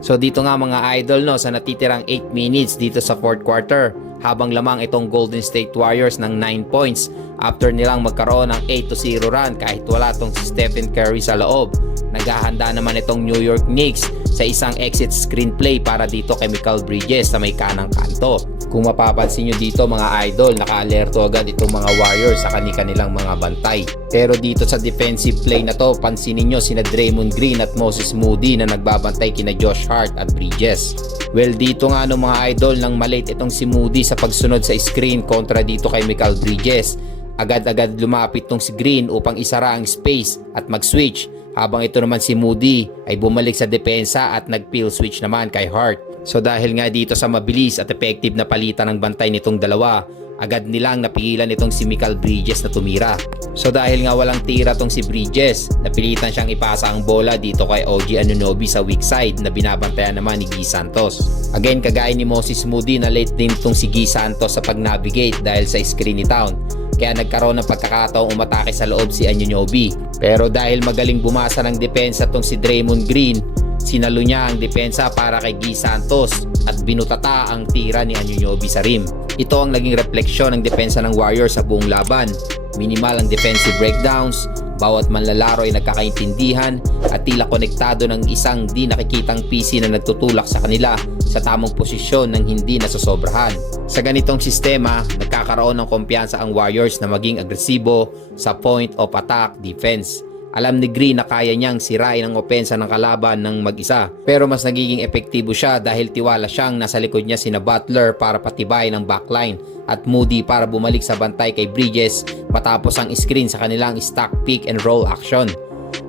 So dito nga mga idol no sa natitirang 8 minutes dito sa fourth quarter habang lamang itong Golden State Warriors ng 9 points after nilang magkaroon ng 8 to 0 run kahit wala tong si Stephen Curry sa loob. Naghahanda naman itong New York Knicks sa isang exit screenplay para dito kay Michael Bridges sa may kanang kanto. Kung mapapansin nyo dito mga idol, naka-alerto agad itong mga Warriors sa kanilang mga bantay. Pero dito sa defensive play na to, pansinin nyo sina Draymond Green at Moses Moody na nagbabantay kina Josh Hart at Bridges. Well dito nga no mga idol nang malate itong si Moody sa pagsunod sa screen kontra dito kay Michael Bridges. Agad-agad lumapit tong si Green upang isara ang space at mag-switch habang ito naman si Moody ay bumalik sa depensa at nag-peel switch naman kay Hart. So dahil nga dito sa mabilis at effective na palitan ng bantay nitong dalawa, agad nilang napigilan itong si Michael Bridges na tumira. So dahil nga walang tira tong si Bridges, napilitan siyang ipasa ang bola dito kay OG Anunoby sa weak side na binabantayan naman ni Guy Santos. Again, kagaya ni Moses Moody na late din tong si Guy Santos sa pag-navigate dahil sa screen ni Town. Kaya nagkaroon ng pagkakataong umatake sa loob si Anunoby. Pero dahil magaling bumasa ng depensa tong si Draymond Green, sinalo niya ang depensa para kay Guy Santos at binutata ang tira ni Anunoby sa rim. Ito ang naging refleksyon ng depensa ng Warriors sa buong laban. Minimal ang defensive breakdowns, bawat manlalaro ay nagkakaintindihan at tila konektado ng isang di nakikitang PC na nagtutulak sa kanila sa tamang posisyon ng hindi nasosobrahan. Sa ganitong sistema, nagkakaroon ng kumpiyansa ang Warriors na maging agresibo sa point of attack defense. Alam ni Green na kaya niyang sirain ang opensa ng kalaban ng mag-isa. Pero mas nagiging epektibo siya dahil tiwala siyang nasa likod niya sina Butler para patibay ng backline at Moody para bumalik sa bantay kay Bridges matapos ang screen sa kanilang stack pick and roll action.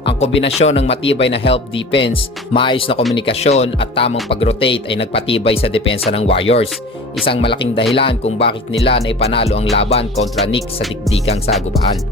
Ang kombinasyon ng matibay na help defense, maayos na komunikasyon at tamang pag-rotate ay nagpatibay sa depensa ng Warriors. Isang malaking dahilan kung bakit nila na ipanalo ang laban kontra Knicks sa dikdikang sagupaan.